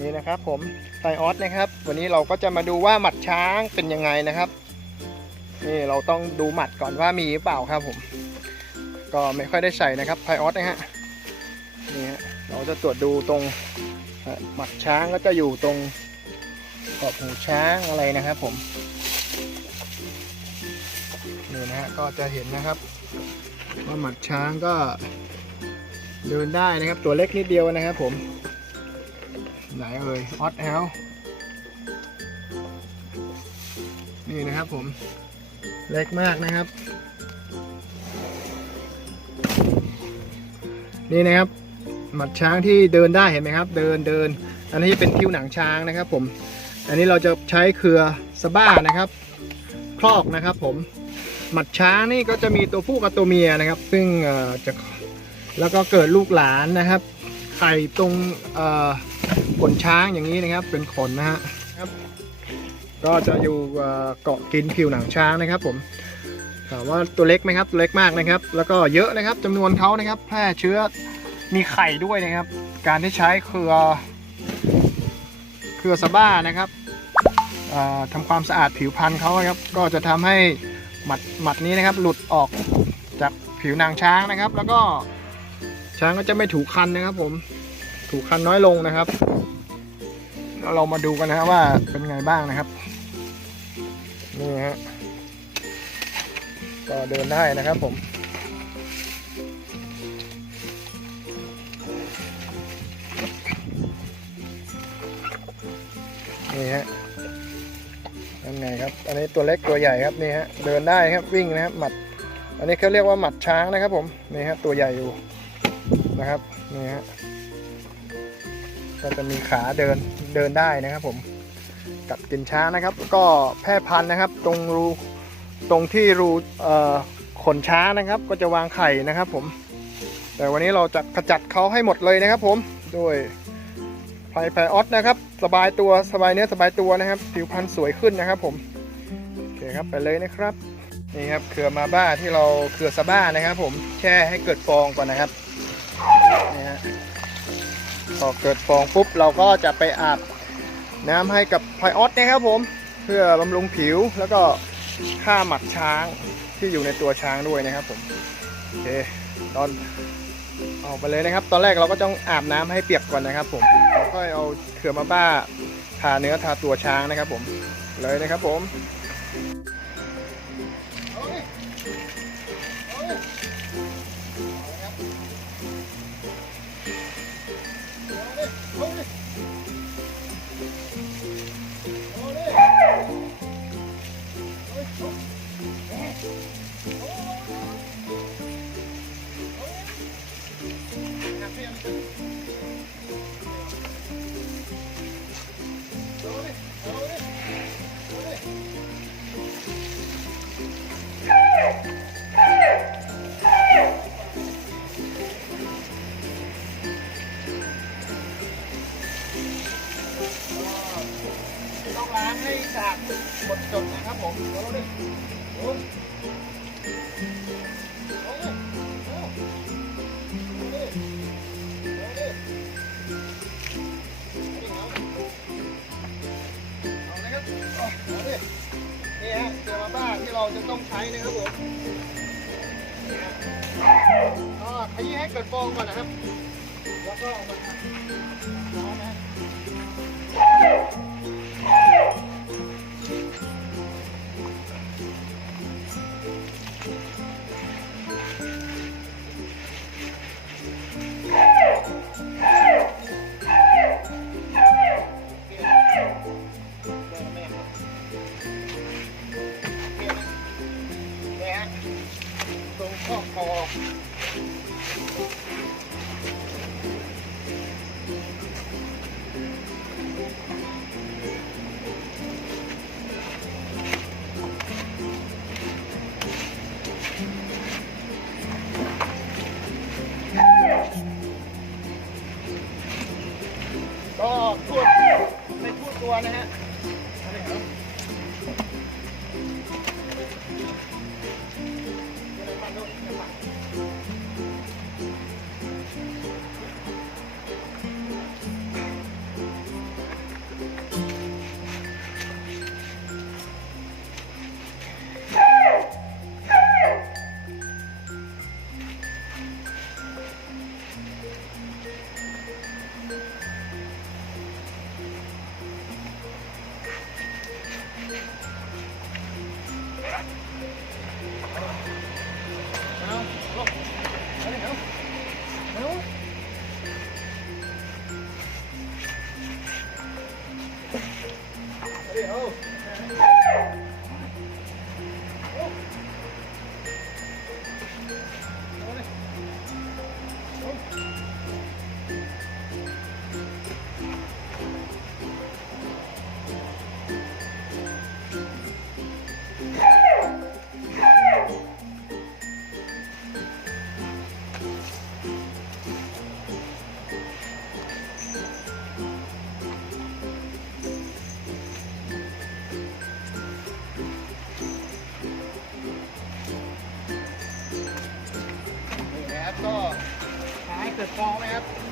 นี่นะครับผมไซออสนะครับ วันนี้เราก็จะมาดูว่าหมัดช้างเป็นยังไงนะครับ นี่เราต้องดูหมัดก่อนว่ามีหรือเปล่าครับผม ก็ไม่ค่อยได้ใส่นะครับไพออสนะฮะนี่ฮะเราจะตรวจดูตรงหมัดช้างก็จะอยู่ตรงขอบหูช้างอะไรนะครับผมนี่นะฮะก็จะเห็นนะครับ ว่าหมัดช้างก็เดินได้นะครับ ตัวเล็กนิดเดียวนะครับผม ไหนเอ่ยออสแอลนี่นะครับผม เล็กมากนะครับ นี่นะครับ หมัดช้างที่เดินได้เห็นไหมครับ เดินเดิน อันนี้เป็นผิวหนังช้างนะครับผม อันนี้เราจะใช้เครือสบ้านะครับครอกนะครับผม หมัดช้างนี่ก็จะมีตัวผู้กับตัวเมียนะครับ ซึ่งจะแล้วก็เกิดลูกหลานนะครับ ไข่ตรงเอ่อขนช้างอย่างนี้นะครับ เป็นขนนะฮะครับ ก็จะอยู่เอ่อเกาะกินผิวหนังช้างนะครับ ผมถามว่าตัวเล็กไหมครับตัวเล็กมากนะครับ แล้วก็เยอะนะครับจำนวนเขานะครับ แพร่เชื้อมีไข่ด้วยนะครับ การที่ใช้เครือเครือสะบ้านะครับอ่าทำความสะอาดผิวพรรณเขาครับ ก็จะทำให้หมัดหมัดนี้นะครับ หลุดออกจากผิวหนังช้างนะครับ แล้วก็ ช้างก็จะไม่ถูกคันนะครับ ผม ถูกคันน้อยลงนะครับแล้วเรามาดูกันนะว่าเป็นไงบ้างนะครับ นี่ฮะก็เดินได้นะครับผมนี่ฮะนั่นไงครับ อันนี้ตัวเล็กตัวใหญ่ครับนี่ฮะ เดินได้ครับวิ่งนะครับหมัด อันนี้เขาเรียกว่าหมัดช้างนะครับผม นี่ฮะตัวใหญ่อยู่ นะครับนี่ฮะก็จะมีขาเดินเดินได้นะครับผมกับกินช้างนะครับ ก็แพร่พันธุ์นะครับ ตรงรูตรงที่รูขนช้างนะครับ ก็จะวางไข่นะครับผม แต่วันนี้เราจะขจัดเขาให้หมดเลยนะครับ ผมด้วยไพไพออสนะครับ สบายตัวสบายเนื้อสบายตัวนะครับผิวพรรณสวยขึ้นนะครับ ผมโอเคครับไปเลยนะครับนี่ครับเครือมาบ้าที่เราเครือสะบ้านะครับ ผมแช่ให้เกิดฟองก่อนนะครับ พอเกิดฟองปุ๊บเราก็จะไปอาบน้ำให้กับไพออสนะครับผม เพื่อบำรุงผิวแล้วก็ฆ่าหมัดช้างที่อยู่ในตัวช้างด้วยนะครับผมโอเคตอนออกไปเลยนะครับ ตอนแรกเราก็ต้องอาบน้ำให้เปียกก่อนนะครับผมแล้วก็เอาเขื่อมาบ้าทาเนื้อทาตัวช้างนะครับผมเลยนะครับผม สะอาดหมดจดนะครับผมเอาดิโอ้ยเอาดิเอาเดิเอาดิเอาดิเอานะครับเอาดินี่ฮะเจอมาบ้าที่เราจะต้องใช้นะครับผมนี่ฮะก็ขยี้ให้เกิดฟองก่อนนะครับ แล้วก็เอามาทำน้ำนะ ดฟองนะครับ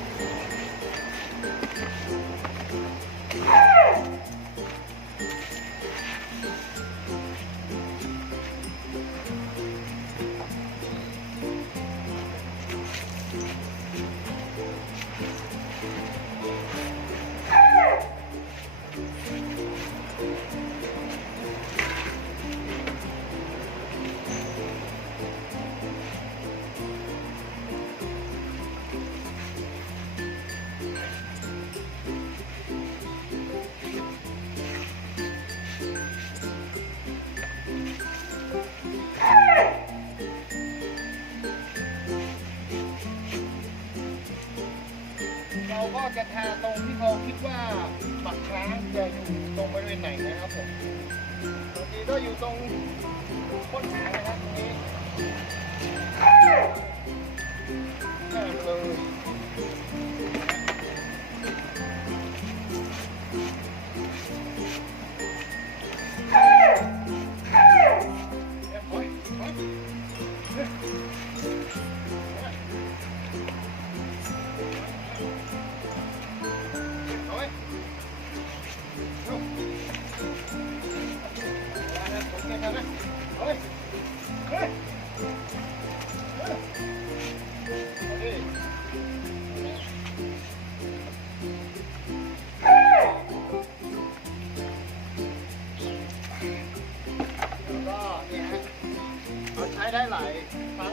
ได้หลายครั้ง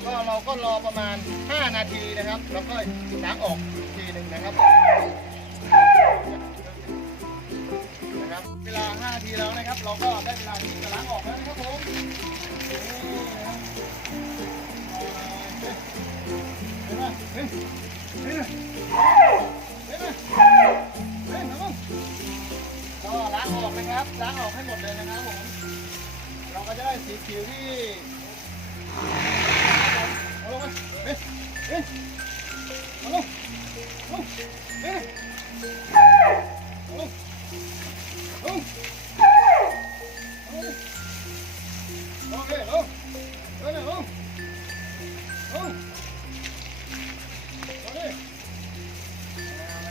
เก็เราก็รอประมาณ 5 นาทีนะครับ แล้วก็ล้างออกอีกทีหนึ่งนะครับ นะครับ เวลา 5 นาทีแล้วนะครับ เราก็ได้เวลาที่จะล้างออกแล้วนะครับผม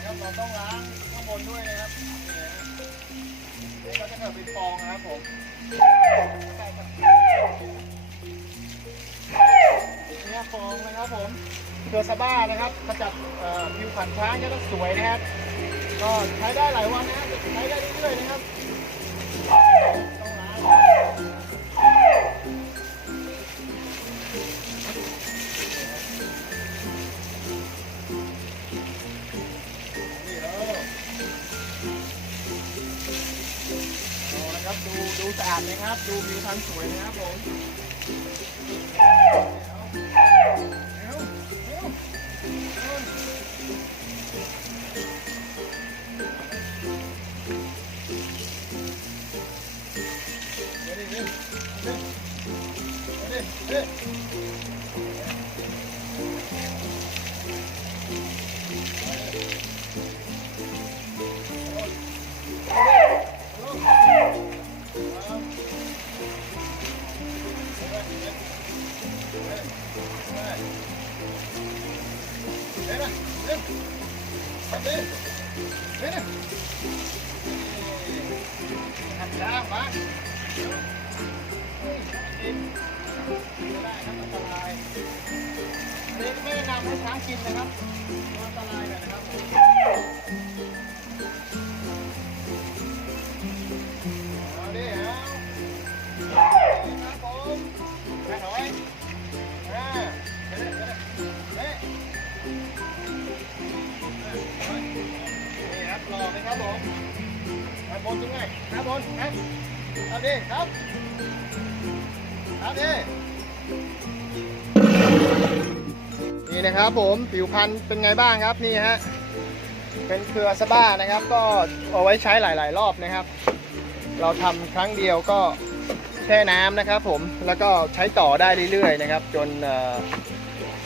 ครับเราต้องล้างข้างบนด้วยนะครับนี่ฮะเดี๋ยวก็จะเกิดเป็นฟองนะครับผม ตัวซาบ้านะครับกระจับเอ่อผิวขันช้างจะต้องสวยนะครับ ก็ใช้ได้หลายวันนะครับใช้ได้เรื่อยๆนะครับต้องล้างนี่เออเอาละครับดูดูสะอาดนะครับ ดูผิวพรรณสวยนะครับผม นี่นะครับผมผิวพันธุ์เป็นไงบ้างครับนี่ฮะเป็นเครือสบ้านะครับ ก็เอาไว้ใช้หลาย ๆ รอบนะครับ เราทำครั้งเดียวก็แช่น้ำนะครับ ผมแล้วก็ใช้ต่อได้เรื่อย ๆ นะครับ จน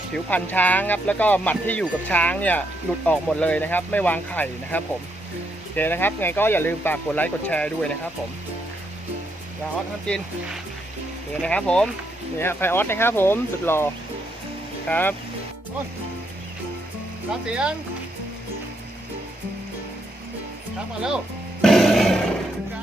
ผิวพันธุ์ช้างครับ แล้วก็หมัดที่อยู่กับช้างเนี่ยหลุดออกหมดเลยนะครับ ไม่วางไข่นะครับ ผมโอเคนะครับไงก็อย่าลืมฝากกดไลค์กดแชร์ด้วยนะครับ ผมลาออสทำกิน นี่นะครับผมนี่ฮะไฟออสนะครับผมสุดหล่อครับต้นรับเสียงทำมาเร็ว